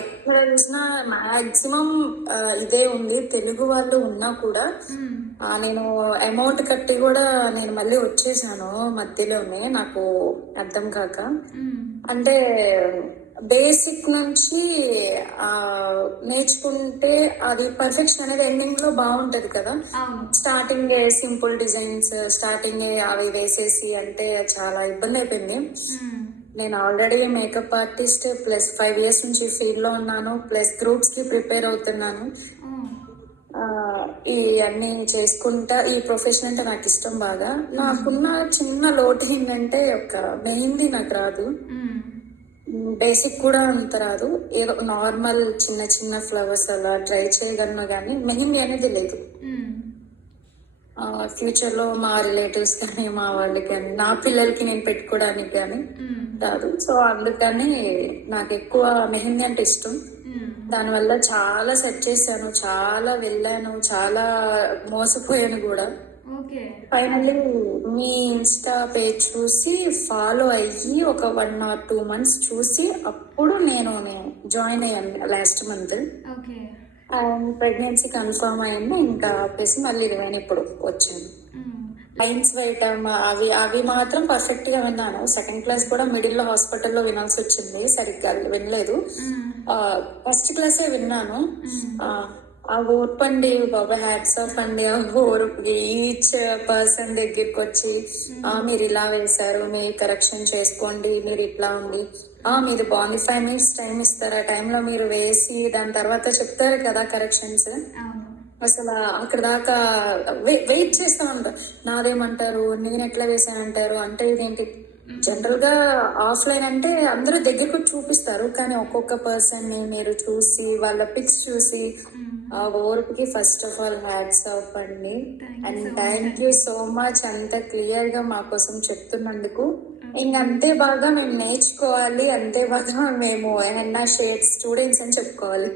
ఎక్కడ చూసినా మాక్సిమం ఇదే ఉంది. తెలుగు వాళ్ళు ఉన్నా కూడా నేను అమౌంట్ కట్టి కూడా నేను మళ్ళీ వచ్చేసాను మధ్యలోనే, నాకు అర్థం కాక. అంటే బేసిక్ నుంచి నేర్చుకుంటే అది పర్ఫెక్షన్ అనేది ఎండింగ్ లో బాగుంటది కదా. స్టార్టింగ్ సింపుల్ డిజైన్స్ స్టార్టింగ్ అవి వేసేసి అంటే చాలా ఇబ్బంది అయిపోయింది. నేను already makeup artist plus 5 years నుంచి ఫీల్డ్ లో ఉన్నాను, ప్లస్ గ్రూప్స్ కి ప్రిపేర్ అవుతున్నాను. ఈ అన్ని చేసుకుంటా ఈ ప్రొఫెషన్ అంటే నాకు ఇష్టం బాగా. నాకున్న చిన్న లోటు ఏంటంటే ఒక మెహందీ నాకు రాదు, బేసిక్ కూడా అంత రాదు. ఏదో నార్మల్ చిన్న చిన్న ఫ్లవర్స్ అలా ట్రై చేయగలను, కానీ మెహందీ అనేది లేదు. ఫ్యూచర్ లో మా రిలేటివ్స్ కానీ మా వాళ్ళకి కానీ నా పిల్లలకి నేను పెట్టుకోవడానికి కానీ రాదు. సో అందుకని నాకు ఎక్కువ మెహందీ అంటే ఇష్టం. దానివల్ల చాలా సెట్ చేశాను, చాలా వెళ్ళాను, చాలా మోసపోయాను కూడా. ఫైనల్లీ మీ ఇన్స్టా పేజ్ చూసి ఫాలో అయ్యి ఒక 1 or 2 months చూసి అప్పుడు నేను జాయిన్ అయ్యాను last month. And pregnancy confirm అయింది, ఇంకా ఆపేసి మళ్ళీ నేను ఇప్పుడు వచ్చాను. లైన్స్ వేయటం అవి అవి మాత్రం పర్ఫెక్ట్ గా విన్నాను. సెకండ్ క్లాస్ కూడా మిడిల్ లో హాస్పిటల్లో వినాల్సి వచ్చింది, సరిగ్గా వినలేదు. ఫస్ట్ క్లాసే విన్నాను. ఆ ఓర్పండి బాబా, హ్యాట్స్ ఆఫ్ అండి. ఆ ఓర్పుకి ఈచ్ పర్సన్ దగ్గరికి వచ్చి మీరు ఇలా వేశారు, మీరు కరెక్షన్ చేసుకోండి, మీరు ఇట్లా ఉంది, మీది బాగుంది, 5 minutes టైం ఇస్తారు, ఆ టైంలో మీరు వేసి దాని తర్వాత చెప్తారు కదా కరెక్షన్స్. అసలు అక్కడ దాకా వెయిట్ చేస్తా ఉంటా. నాదేమంటారు, నేను ఎట్లా వేసానంటారు, అంటే ఇదేంటి. జనరల్ గా ఆఫ్లైన్ అంటే అందరూ దగ్గరకు చూపిస్తారు, కానీ ఒక్కొక్క పర్సన్ ని మీరు చూసి వాళ్ళ పిక్స్ చూసి ఆ ఓర్పుకి first of all hats off అండి. And thank you so much అంత క్లియర్ గా మా కోసం చెప్తున్నందుకు. ఇంకంతే బాగా మేము నేర్చుకోవాలి, అంతే బాగా మేము ఏమన్నా షేడ్స్ స్టూడెంట్స్ అని చెప్పుకోవాలి.